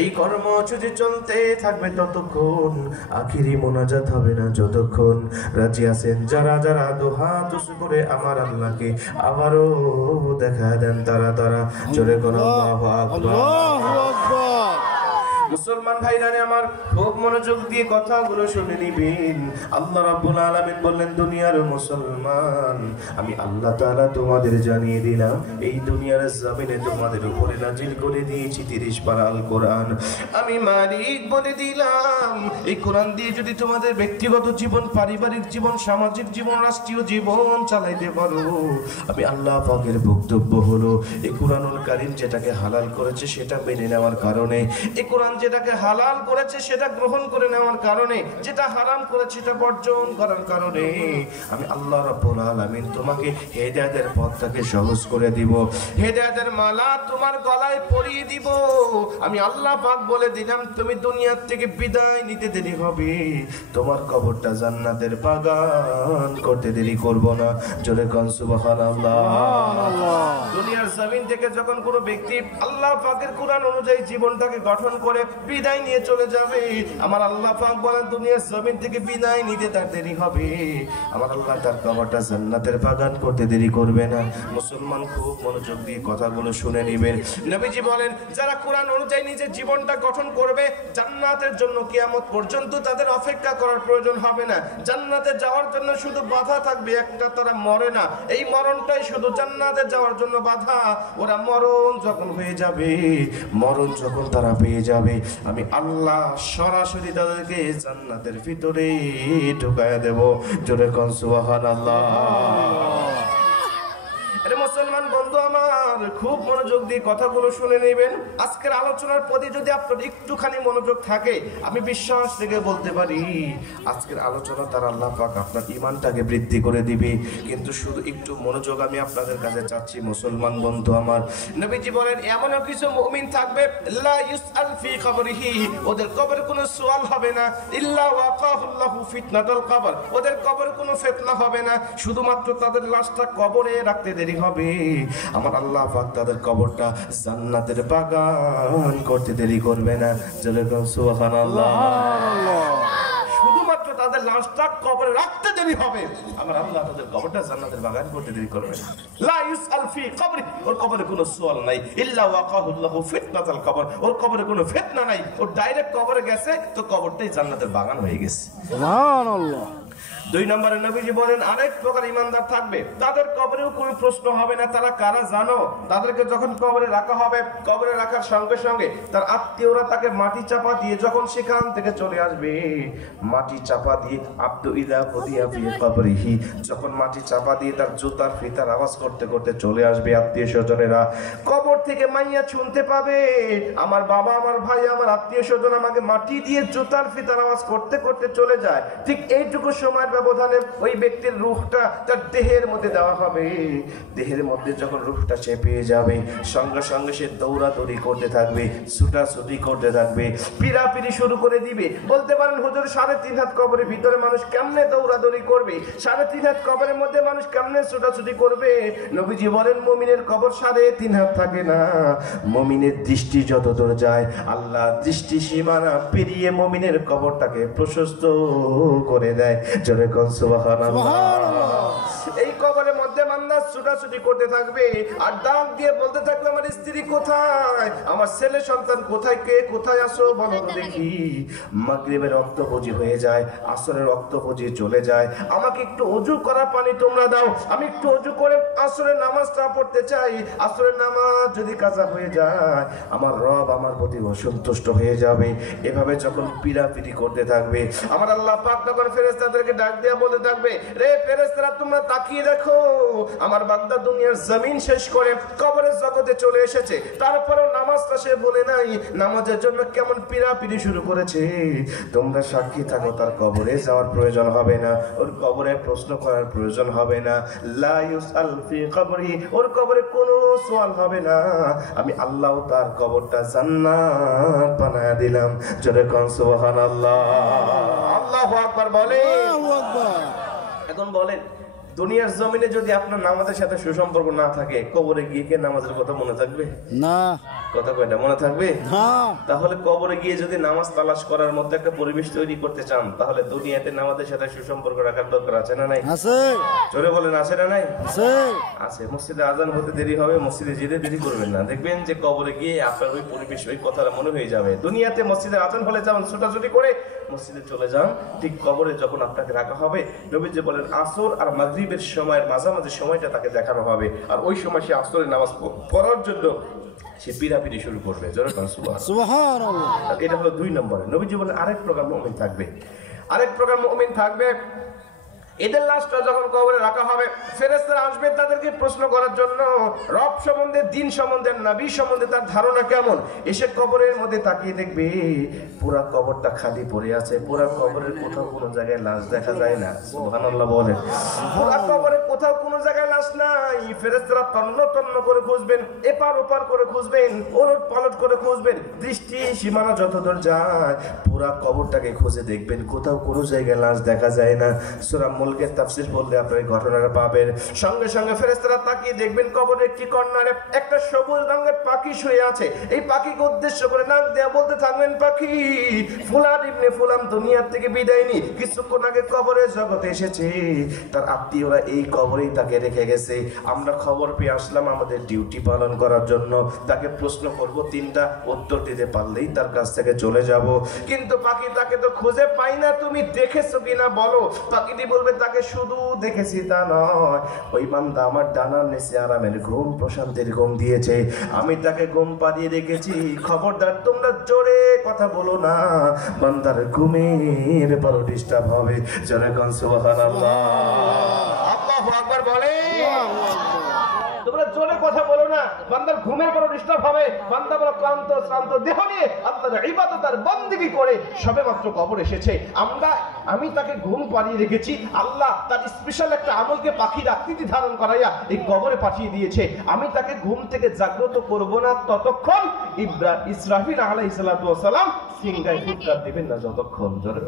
এই কর্মসূচি চলতে থাকবে ততক্ষণ, আখিরি মোনাজাত হবে না যতক্ষণ। রাজি আছেন যারা যারা 2 হাত উঁচু করে আমার আল্লাহকে আবারও দেখা দেন তারা তারা জোরে কোন আল্লাহু আকবার, আল্লাহু আকবার। মুসলমান ভাইরা আমার খুব মনোযোগ দিয়ে কথাগুলো শুনে নিবেন। আল্লাহ রাব্বুল আলামিন বললেন, দুনিয়ার মুসলমান আমি আল্লাহ তাআলা তোমাদের জানিয়ে দিলাম, এই দুনিয়ার জমিনে তোমাদের উপরে নাজিল করে দিয়েছি 30 পারা আল কোরআন। আমি মালিক বলে দিলাম, এই কোরআন দিয়ে যদি তোমাদের ব্যক্তিগত জীবন, পারিবারিক জীবন, সামাজিক জীবন, রাষ্ট্রীয় জীবন চালাইতে পারো, আমি আল্লাহ পাকের বক্তব্য হলো এই কোরআনুল কারীম যেটাকে হালাল করেছে সেটা মেনে নেওয়ার কারণে, এই কোরআন যেটাকে হালাল করেছে সেটা গ্রহণ করে নেওয়ার কারণে, যেটা হারাম করেছে সেটা বর্জন করার কারণে আমি আল্লাহ রাব্বুল আলামিন তোমাকে হেদায়েতের পথটাকে সহজ করে দিব, হেদায়েতের মালা তোমার গলায় পরিয়ে দিব। আমি আল্লাহ পাক বলে দিলাম, তুমি দুনিয়া থেকে বিদায় নিতে দেরি হবে, তোমার কবরটা জান্নাতের বাগান করতে দেরি করব না। জোরে কোন সুবহানাল্লাহ। দুনিয়ার জমিন থেকে যখন কোনো ব্যক্তি আল্লাহ পাকের কোরআন অনুযায়ী জীবনটাকে গঠন করে বিদায় নিয়ে চলে যাবে, আমার আল্লাহ পাক বলেন দুনিয়ার জমিন থেকে বিদায় নিতে তার দেরি হবে, আমার আল্লাহ তার কবরটা জান্নাতের বাগান করতে দেরি করবে না। মুসলমান খুব মনোযোগ দিয়ে কথাগুলো শুনে নেবেন। নবীজি বলেন, যারা কোরআন অনুযায়ী নিজের জীবনটা গঠন করবে, জান্নাতের জন্য কিয়ামত পর্যন্ত তাদের অপেক্ষা করার প্রয়োজন হবে না। জান্নাতে যাওয়ার জন্য শুধু বাধা থাকবে একটা, তারা মরে না। এই মরণটাই শুধু জান্নাতে যাওয়ার জন্য বাধা। ওরা মরণ যখন হয়ে যাবে, মরণ যখন তারা পেয়ে যাবে, আমি আল্লাহ সরাসরি তাদেরকে জান্নাতের ভিতরে ঢুকায় দেব। জোরে কোন সুবহানাল্লাহ। মুসলমান বন্ধু আমার, খুব মনোযোগ দিয়ে কথাগুলো শুনে নেবেন। আজকের আলোচনার প্রতি যদি আপনার একটুখানি মনোযোগ থাকে, আমি বিশ্বাস থেকে বলতে পারি আজকের আলোচনা তার আল্লাহ পাক আপনার ঈমানটাকে বৃদ্ধি করে দিবে। কিন্তু শুধু একটু মনোযোগ আমি আপনাদের কাছে চাচ্ছি মুসলমান বন্ধু আমার। নবীজি বলেন এমনও কিছু মুমিন থাকবে লা ইউসআল ফি কবরিহি, ওদের কবরে কোনো সওয়াল হবে না, ইল্লা ওয়াকাহুল্লাহু ফিতনাতুল কবর, ওদের কবরে কোনো ফিতনা হবে না, শুধুমাত্র তাদের লাশটা কবরে রাখতে দেরি হবে, আমার আল্লাহ পাক তাদের কবরটা জান্নাতের বাগান করতে দেরি করবে না। যেরকম সুবহানাল্লাহ, শুধুমাত্র তাদের লাশটা কবরে রাখতে দেরি হবে, আমার আল্লাহ তাদের কবরটা জান্নাতের বাগান করতে দেরি করবে না। লা ইউসআল ফি কবরি, ওর কবরে কোনো সওয়াল নাই, ইল্লা ওয়াকাহুল্লাহু ফিতনাতুল কবর, ওর কবরে কোনো ফিতনা নাই, ও ডাইরেক্ট কবরে গেছে তো কবরটাই জান্নাতের বাগান হয়ে গেছে। সুবহানাল্লাহ। 2 নম্বরে নবীজি বলেন আরেক প্রকার ইমানদার থাকবে, তাদের কবরেও কোনো প্রশ্ন হবে না। তারা কারা জানো? তাদেরকে যখন কবরে রাখা হবে, কবরে রাখার সঙ্গে সঙ্গে তার আত্মীয়রা তাকে মাটি চাপা দিয়ে যখন সেখান থেকে চলে আসবে, মাটি চাপা দিয়ে আব্দু ইদা কুদিয়া ফি কবরিহি, যখন মাটি চাপা দিয়ে তার জুতার ফিতার আওয়াজ করতে করতে চলে আসবে আত্মীয় স্বজনেরা, কবর থেকে মাইয়া শুনতে পাবে আমার বাবা, আমার ভাই, আমার আত্মীয় স্বজন আমাকে মাটি দিয়ে জুতার ফিতার আওয়াজ করতে করতে চলে যায়। ঠিক এইটুকু সময়ের ব্যবধানে ওই ব্যক্তির রূহটা তার দেহের মধ্যে দেওয়া হবে। দেহের মধ্যে যখন রূহটা সে পেয়ে যাবে, সঙ্গে সঙ্গে সে দৌড়াদৌড়ি করতে থাকবে, ছুটাছুটি করতে থাকবে, পিড়াপিড়ি শুরু করে দিবে। বলতে পারেন হুজুর 3.5 হাত কবরের ভিতরে মানুষ কেমনে দৌড়াদৌড়ি করবে, 3.5 হাত কবরের মধ্যে মানুষ কেমনে ছুটাছুটি করবে? নবীজি বলেন মুমিনের কবর 3.5 হাত থাকে না। মুমিনের দৃষ্টি যতদূর যায়, আল্লাহ দৃষ্টি সীমানা পেরিয়ে মুমিনের কবরটাকে প্রশস্ত করে দেয়। জোরে কোন সুবহানাল্লাহ। এই কবরের মধ্যে বান্দা ছুটাছুটি করতে থাকবে আর ডাক দিয়ে বলতে থাকবে আমার স্ত্রী কোথায়, আমার ছেলে সন্তান কোথায়, কে কোথায় আসো বলো দেখি। মাগরিবের রক্ত ফজি হয়ে যায়, আসরের রক্ত ফজি চলে যায়, আমাকে একটু ওযু করা পানি তোমরা দাও, আমি একটু ওযু করে আসরের নামাজটা পড়তে চাই। আসরের নামাজ যদি কাজা হয়ে যায়, আমার রব আমার প্রতি অসন্তুষ্ট হয়ে যাবে। এভাবে যখন পিড়াপিড়ি করতে থাকবে, আমার আল্লাহ পাক তখন ফেরেশতাদেরকে ডাক দিয়ে বলতে থাকবে, রে ফেরেশতারা তোমরা তাকিয়ে দেখো, আমার বান্দা দুনিয়ার জমিন শেষ করে কবরের জগতে চলে এসেছে, তারপরেও নামাজটা সে বলে নাই, নামাজের জন্য কেমন পিড়াপিড়ি শুরু করেছে। তোমরা সাক্ষী থাকো, তার কবরে যাওয়ার প্রয়োজন হবে না, ওর কবরে প্রশ্ন করার প্রয়োজন হবে না। লা ইউসআল ফি কবরি, ওর কবরে কোনো সওয়াল হবে না। আমি আল্লাহ তার কবরটা জান্নাত বানায় দিলাম। জোরে কোন সুবহানাল্লাহ। আল্লাহু আকবার বলেন। এখন বলেন দুনিয়ার জমিনে যদি আপনার নামাজের সাথে সুসম্পর্ক না থাকে, কবরে গিয়ে কে নামাজের কথা মনে থাকবে? না। কথা কয়টা মনে থাকবে? তাহলে কবরে গিয়ে যদি নামাজ তালাশ করার মতো একটা পরিবেশ তৈরি করতে চান, তাহলে দুনিয়াতে নামাজের সাথে সুসম্পর্ক রাখার দরকার আছে না নাই? আছে। জোরে বলেন আছে না নাই? আছে। আছে। মসজিদে আজান হতে দেরি হবে, মসজিদে যেতে দেরি করবেন না, দেখবেন যে কবরে গিয়ে আপনার ওই পরিবেশ ওই কথাটা মনে হয়ে যাবে। দুনিয়াতে মসজিদে আজান হলে যেমন ছোটাছুটি করে মসজিদে চলে যান, ঠিক কবরে যখন আপনাকে রাখা হবে, নবীজি বলেন আসর আর মাগরিবের সময়ের মাঝামাঝি সময়টা তাকে দেখানো হবে, আর ওই সময় সে আসরের নামাজ পড়ার জন্য সে পিড়াপিড়ি শুরু করবে। সুবহানাল্লাহ। এটা হলো 2 নম্বরে। নবীজি বলেন আরেক প্রকার মুমিন থাকবে, আরেক প্রকার মুমিন থাকবে, এদের লাশটা যখন কবরে রাখা হবে, ফেরেশতারা আসবে তাদেরকে প্রশ্ন করার জন্য, রব সম্বন্ধে, দিন সম্বন্ধে, নবী সম্বন্ধে তার ধারণা কেমন। এসে কবরের মধ্যে তাকিয়ে দেখবে পুরা কবরটা খালি পড়ে আছে, পুরা কবরের কোথাও কোনো জায়গায় লাশ দেখা যায় না। সুবহানাল্লাহ বলেন। পুরা কবরে কোথাও কোনো জায়গায় লাশ নাই। ফেরেশতারা তন্ন তন্ন করে খুঁজবেন, এপার ওপার করে খুঁজবেন, ওলট পালট করে খুঁজবেন, দৃষ্টি সীমানা যতদূর যায় পুরা কবরটাকে খুঁজে দেখবেন, কোথাও কোনো জায়গায় লাশ দেখা যায় না। সূরা মুলকের তাফসীর বললে আপনারা এই ঘটনাটা পাবেন। সঙ্গে সঙ্গে ফেরেশতারা তাকিয়ে দেখবেন কবরের একটি কর্নারে একটা সবুজ রঙের পাখি শুয়ে আছে। এই পাখিকে উদ্দেশ্য করে নাক দিয়ে বলতে থাকবেন, পাখি ফুলান ইবনে ফুলান দুনিয়া থেকে বিদায় নি, কিছুক্ষণ আগে কবরের জগতে এসেছে, তার আত্মীয়রা এই কবরেই তাকে রেখে গেছে, আমরা খবর পেয়ে আসলাম আমাদের ডিউটি পালন করার জন্য, তাকে প্রশ্ন করব, 3টা উত্তর দিতে পারলেই তার কাছ থেকে চলে যাব। কিন্তু পাখি তাকে তো খুঁজে পাই না, তুমি দেখেছো কিনা বলো। পাখিটি বলবে তাকে শুধু দেখেছি তা নয়, ওই বান্দা আমার ডানার নিচে আরামের ঘুম, প্রশান্তির ঘুম দিয়েছে, আমি তাকে ঘুম পাড়িয়ে রেখেছি। খবরদার তোমরা জোরে কথা বলো না, বান্দার ঘুমের বড় ডিস্টার্ব হবে। জোরে কোন সুবহানাল্লাহ। আল্লাহু আল্লাহু আকবার বলে। তোমরা জোরে কথা বলো না, বান্দার ঘুমের পর ডিস্টার্ব হবে, বান্দা বড় ক্লান্ত শ্রান্ত দেহ নিয়ে আল্লাহর ইবাদত আর বন্দেগী করে সবেমাত্র কবর এসেছে। আমি তাকে ঘুম পাড়িয়ে রেখেছি, আল্লাহ তার স্পেশাল একটা আমলকে পাখির আকৃতি ধারণ করাইয়া এই কবরে পাঠিয়ে দিয়েছে। আমি তাকে ঘুম থেকে জাগ্রত করব না ততক্ষণ ইসরাফিল আলাইহিস সালাতু ওয়াস সালাম সিংহায় ফুৎকার দিবেন না যতক্ষণ। জোরে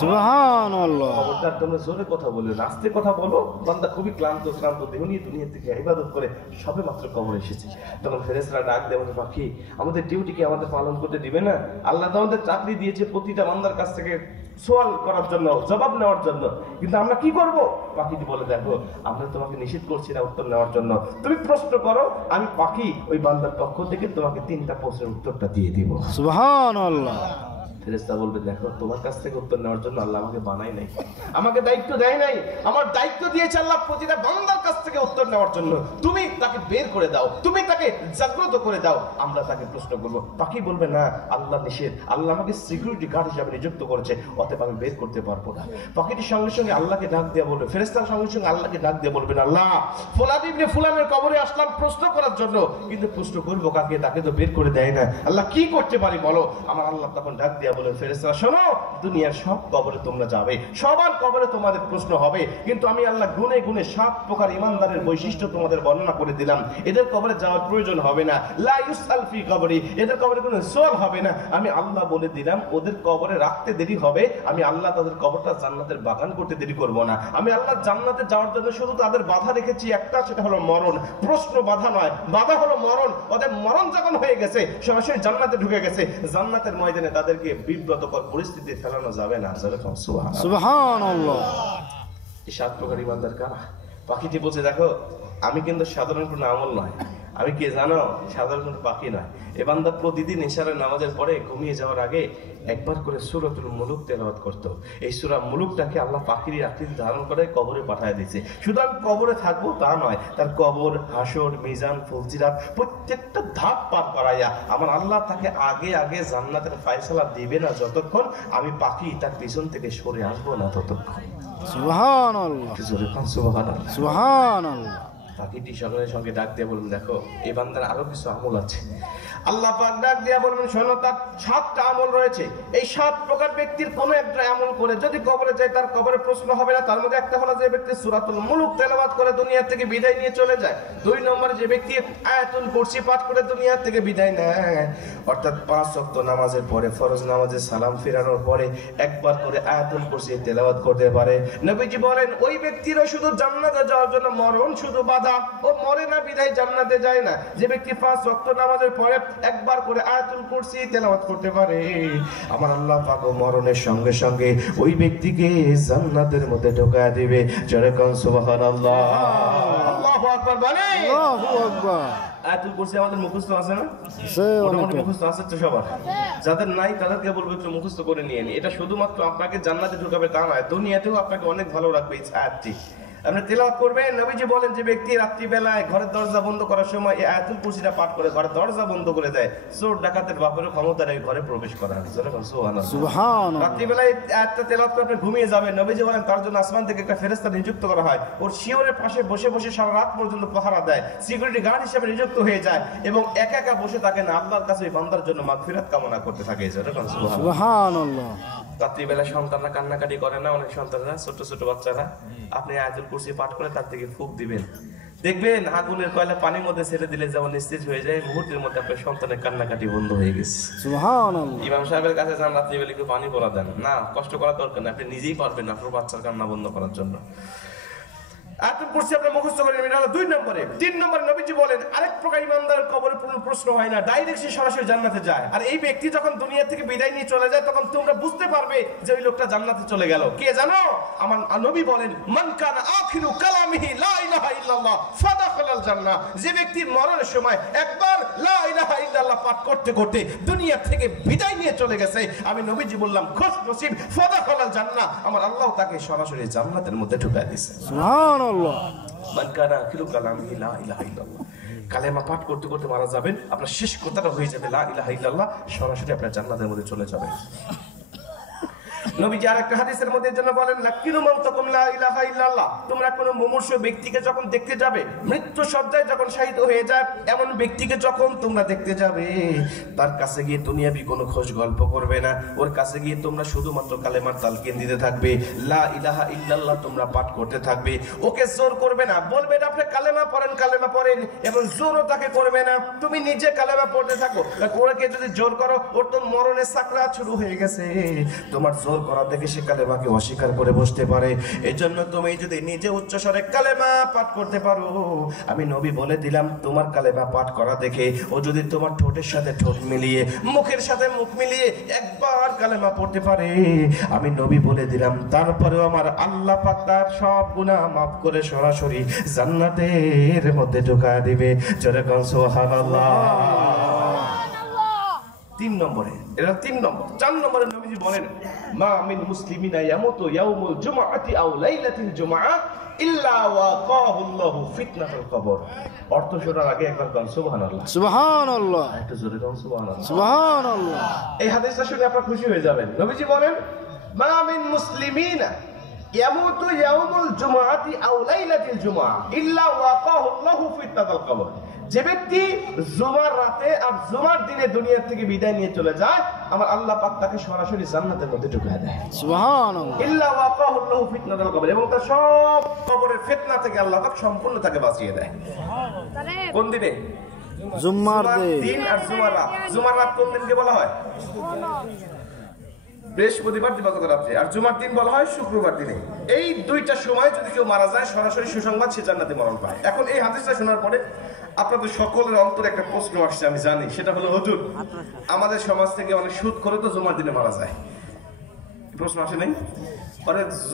সুবহানাল্লাহ। খবরদার তোমরা জোরে কথা বলো না, আস্তে কথা বলো। বান্দা খুবই ক্লান্ত শ্রান্ত দেহ নিয়ে দুনিয়া থেকে ইবাদত করে সবে মাত্র কবর এসেছে। তখন ফেরেশতারা ডাক দেয়, আমাদের পাখি আমাদের ডিউটিকে আমাদের পালন করতে দিবে না? আল্লাহ তো আমাদের চাকরি দিয়েছে প্রতিটা বান্দার কাছ থেকে সওয়াল করার জন্য, জবাব নেওয়ার জন্য, কিন্তু আমরা কি করব? পাখিটি বলে, দেখো আমরা তোমাকে নিষেধ করছি না উত্তর নেওয়ার জন্য, তুমি প্রশ্ন করো, আমি পাখি ওই বান্দার পক্ষ থেকে তোমাকে 3টা প্রশ্নের উত্তরটা দিয়ে দিব। সুবহানাল্লাহ। ফেরেশতা বলবে, দেখো তোমার কাছ থেকে উত্তর নেওয়ার জন্য আল্লাহ আমাকে বানাই নাই, আমাকে দায়িত্ব দেয় নাই, আমার দায়িত্ব দিয়েছে আল্লাহ প্রতিটা বান্দার কাছ থেকে উত্তর নেওয়ার জন্য। তুমি তাকে বের করে দাও, তুমি তাকে জাগ্রত করে দাও, আমরা তাকে প্রশ্ন করব। পাখি বলবে, না আল্লাহ নিষেধ, আল্লাহ আমাকে সিকিউরিটি গার্ড হিসেবে নিযুক্ত করেছে, অতএব আমি বের করতে পারবো না। পাখিটির সঙ্গে সঙ্গে আল্লাহকে ডাক দিয়ে বলবে, ফেরেশতার সঙ্গে সঙ্গে আল্লাহকে ডাক দিয়ে বলবেন, আল্লাহ ফুলান ইবনে ফুলানের কবরে আসলাম প্রশ্ন করার জন্য, কিন্তু প্রশ্ন করবো কাকে? তাকে তো বের করে দেয় না, আল্লাহ কি করতে পারি বলো? আমার আল্লাহ তখন ডাক দিয়ে বলে, ফেরেশতারা শোনো, দুনিয়ার সব কবরে তোমরা যাবে, সবার কবরে তোমাদের প্রশ্ন হবে, কিন্তু আমি আল্লাহ গুনে গুনে 7 প্রকার ইমানদারের বৈশিষ্ট্য তোমাদের বর্ণনা করে দিলাম। এদের কবরে যাওয়ার প্রয়োজন হবে না, লা ইউসাল ফি কবরি, এদের কবরে কোনো সওয়াল হবে না। আমি আল্লাহ বলে দিলাম, ওদের কবরে রাখতে দেরি হবে, আমি আল্লাহ তাদের কবরটা জান্নাতের বাগান করতে দেরি করব না। আমি আল্লাহ জান্নাতে যাওয়ার জন্য শুধু তাদের বাধা রেখেছি একটা, সেটা হলো মরণ। প্রশ্ন বাধা নয়, বাধা হলো মরণ। ওদের মরণ যখন হয়ে গেছে, সরাসরি জান্নাতে ঢুকে গেছে, জান্নাতের ময়দানে তাদেরকে বিব্রতকর পরিস্থিতি ফেলানো যাবে না। সুবহানাল্লাহ। এই 7 প্রকার ইমানদার কারা? পাখিটি বলছে, দেখো আমি কিন্তু সাধারণ কোনো আমল নয়, আমি কে জানো? সাধারণ কোনো পাখি নয়। এ বান্দা প্রতিদিন ইশারের নামাজের পরে ঘুমিয়ে যাওয়ার আগে একবার করে সূরাতুল মুলুক তেলাওয়াত করতো। এই সূরা মুলুকটাকে আল্লাহ পাখির আকৃতি ধারণ করে কবরে পাঠিয়ে দিয়েছে। শুধু আমি কবরে থাকবো তা নয়, তার কবর, হাসর, মিজান, ফুলসিরাত প্রত্যেকটা ধাপ পার করাইয়া আমার আল্লাহ তাকে আগে আগে জান্নাতের ফয়সালা দিবে না যতক্ষণ আমি পাখি তার পিছন থেকে সরে আসবো না ততক্ষণ। সুবহানাল্লাহ। সুবহানাল্লাহ। সুবহানাল্লাহ। পাখিটি সঙ্গে সঙ্গে ডাক দিয়ে বলবেন, দেখো এই বান্দার আরো কিছু আমল আছে। আল্লাহ পাক ডাক দিয়ে বলবেন, শোনো তার 7টা আমল রয়েছে। এই 7 প্রকার ব্যক্তির কোন একটা আমল করে যদি কবরে যায়, তার কবরে প্রশ্ন হবে না। তার মধ্যে একটা হলো যে ব্যক্তি সূরাতুল মুলুক তেলাওয়াত করে দুনিয়া থেকে বিদায় নিয়ে চলে যায়। 2 নম্বরে যে ব্যক্তি আয়াতুল কুরসি পাঠ করে দুনিয়া থেকে বিদায় নেয়, অর্থাৎ 5 ওয়াক্ত নামাজের পরে, ফরজ নামাজে সালাম ফেরানোর পরে একবার করে আয়াতুল কুরসি তেলাওয়াত করতে পারে। নবীজি বলেন, ওই ব্যক্তিরও শুধু জান্নাতে যাওয়ার জন্য মরণ শুধু বাধা, ও মরে না বিদায় জান্নাতে যায় না। যে ব্যক্তি 5 ওয়াক্ত নামাজের পরে একবার করে আয়াতুল কুরসি তেলাওয়াত করতে পারে, আমার আল্লাহ পাক মরণের সঙ্গে সঙ্গে ওই ব্যক্তিকে জান্নাতের মধ্যে ঢোকায় দিবে। জোরে কোন সুবহানাল্লাহ। আল্লাহু আকবার বলে। আল্লাহু আকবার। আয়াতুল কুরসি আমাদের মুখস্থ আছে না? মোটামুটি মুখস্থ আছে তো সবার। যাদের নাই তাদেরকে বলবো একটু মুখস্থ করে নিয়ে নি। এটা শুধুমাত্র আপনাকে জান্নাতে ঢোকাবে তা নয়, দুনিয়াতেও আপনাকে অনেক ভালো রাখবে এই আয়াতটি। আপনি তেলাওয়াত করবেন। নবীজি বলেন, যে ব্যক্তি রাত্রি বেলায় ঘরের দরজা বন্ধ করার সময় এই আয়াতুল কুরসিটা পাঠ করে ঘরের দরজা বন্ধ করে দেয়, চোর ডাকাতের বাপের ক্ষমতা নেই ঘরে প্রবেশ করার। সুবহানাল্লাহ। রাত্রি বেলায় আয়াতটা তেলাওয়াত করে আপনি ঘুমিয়ে যাবেন। নবীজি বলেন, তার জন্য আসমান থেকে একটা ফেরেশতা নিযুক্ত করা হয়, ওর শিওরের পাশে বসে বসে সারা রাত পর্যন্ত পাহারা দেয়, সিকিউরিটি গার্ড হিসেবে নিযুক্ত হয়ে যায় এবং একা একা বসে থাকে না, আল্লাহর কাছে ওই বান্দার জন্য মাগফিরাত কামনা করতে থাকে। সুবহানাল্লাহ। রাত্রিবেলা সন্তানরা কান্নাকাটি করে না? অনেক সন্তানরা, ছোট ছোট বাচ্চারা, আপনি আয়াতুল কুরসি পাঠ করে তার দিকে ফুঁক দিবেন, দেখবেন আগুনের কয়লা পানির মধ্যে ছেড়ে দিলে যেমন নিস্তেজ হয়ে যায়, মুহূর্তের মধ্যে আপনার সন্তানের কান্নাকাটি বন্ধ হয়ে গেছে। সুবহানাল্লাহ। ইমাম সাহেবের কাছে যান, রাত্রিবেলা একটু পানি পড়া দেন না, কষ্ট করার দরকার নেই, আপনি নিজেই পারবেন আপনার বাচ্চার কান্না বন্ধ করার জন্য। আয়াতুল কুরসি আপনি মুখস্থ করে নেবেন। এটা 2 নম্বরে। 3 নম্বরে নবীজি বলেন, আরেক প্রকার ইমানদার কবরে কোনো প্রশ্ন হয় না, ডাইরেক্ট সে সরাসরি জান্নাতে যায়। আর এই ব্যক্তি যখন দুনিয়া থেকে বিদায় নিয়ে চলে যায়, তখন তোমরা বুঝতে পারবে যে ওই লোকটা জান্নাতে চলে গেল। কে জানো? আমার নবী বলেন, মান কানা আখিরু কালামিহি লা ইলাহা ইল্লাল্লাহ ফাদাখালাল জান্নাহ। যে ব্যক্তি মরণের সময় একবার লা ইলাহা ইল্লাল্লাহ পাঠ করতে করতে দুনিয়া থেকে বিদায় নিয়ে চলে গেছে, আমি নবীজি বললাম খুশ নসিব, ফাদাখালাল জান্নাহ, আমার আল্লাহ তাকে সরাসরি জান্নাতের মধ্যে ঢুকায় দিয়েছে। সুবহানাল্লাহ। মান কানা আখিরু কালামিহি লা ইলাহা ইল্লাল্লাহ। কালেমা পাঠ করতে করতে মারা যাবেন, আপনার শেষ কথাটা হয়ে যাবে লা ইলাহা ইল্লাল্লাহ, সরাসরি আপনার জান্নাতের মধ্যে চলে যাবেন। নবীজি আরেকটা হাদিসের মধ্যে জন্য বলেন লাকিনু মান তাকুম লা ইলাহা ইল্লাল্লাহ, তোমরা কোন মুমূর্ষু ব্যক্তিকে যখন দেখতে যাবে, মৃত্যু সজ্জায় যখন শায়িত হয়ে যায় এমন ব্যক্তিকে যখন তোমরা দেখতে যাবে, তার কাছে গিয়ে দুনিয়াবি কোনো খোঁজ গল্প করবে না, ওর কাছে গিয়ে তোমরা শুধুমাত্র কালেমার তালকিন দিতে থাকবে, লা ইলাহা ইল্লাল্লাহ তোমরা পাঠ করতে থাকবে। ওকে জোর করবে না, বলবে না আপনি কালেমা পড়েন এবং জোরও তাকে করবে না, তুমি নিজে কালেমা পড়তে থাকো। ওকে যদি জোর করো, ওর তো মরণের সাকরাত শুরু হয়ে গেছে, তোমার জোর করা দেখে সে কালেমাকে অস্বীকার করে বসতে পারে। এজন্য তুমি যদি নিজে উচ্চস্বরে কালেমা পাঠ করতে পারো, আমি নবী বলে দিলাম তোমার কালেমা পাঠ করা দেখে ও যদি তোমার ঠোঁটের সাথে ঠোঁট মিলিয়ে, মুখের সাথে মুখ মিলিয়ে একবার কালেমা পড়তে পারে, আমি নবী বলে দিলাম তারপরেও আমার আল্লাহ পাক তার সব গুনাহ মাফ করে সরাসরি জান্নাতের মধ্যে ঢুকায় দিবে। জোরে কোন সুবহানাল্লাহ। 3 নম্বরে, এটা 3 নম্বর। 4 নম্বরে নবীজি বলেন মা মিন মুসলিমিনা ইয়ামুতু ইয়াউমুল জুমআতি আও লাইলাতিল জুমআ ইল্লা ওয়াকাহুল্লাহু ফিতনাতুল কবর। অর্থ শোনার আগে একবার কোন সুবহানাল্লাহ। সুবহানাল্লাহ। একটু জোরে কোন সুবহানাল্লাহ। সুবহানাল্লাহ। এই হাদিসটা শুনে আপনারা খুশি হয়ে যাবেন। নবীজি বলেন মা মিন মুসলিমিনা ইয়ামুতু ইয়াউমুল জুমআতি আও লাইলাতিল জুমআ ইল্লা ওয়াকাহুল্লাহু ফিতনাতুল কবর। যে ব্যক্তি জুমার রাতে আর জুমার দিনে দুনিয়া থেকে বিদায় নিয়ে চলে যায়, আমার আল্লাহ পাক তাকে সরাসরি জান্নাতের মধ্যে ঢুকিয়ে দেয়। সুবহানাল্লাহ। ইল্লা ওয়াকাহুল্লাহু ফিতনাতুল কবর, এবং তার সব কবরের ফিতনা থেকে আল্লাহ পাক সম্পূর্ণ তাকে বাঁচিয়ে দেয়। কোন দিনে? জুমার দিন আর জুমার রাত। জুমার রাত কোন দিনকে বলা হয়? বৃহস্পতিবার দিবাগত রাত্রে। আর জুমার দিন বলা হয় শুক্রবার দিনে। এই দুইটা সময় যদি কেউ মারা যায়, সরাসরি সুসংবাদ সে জান্নাতে মরণ পায়। এখন এই হাদিসটা শোনার পরে আপনাদের সকলের অন্তরে একটা প্রশ্ন আসছে, আমি জানি, সেটা হলো হুজুর আমাদের সমাজ থেকে অনেক সুদ করে তো জুমার দিনে মারা যায়। প্রশ্ন আসে নাই?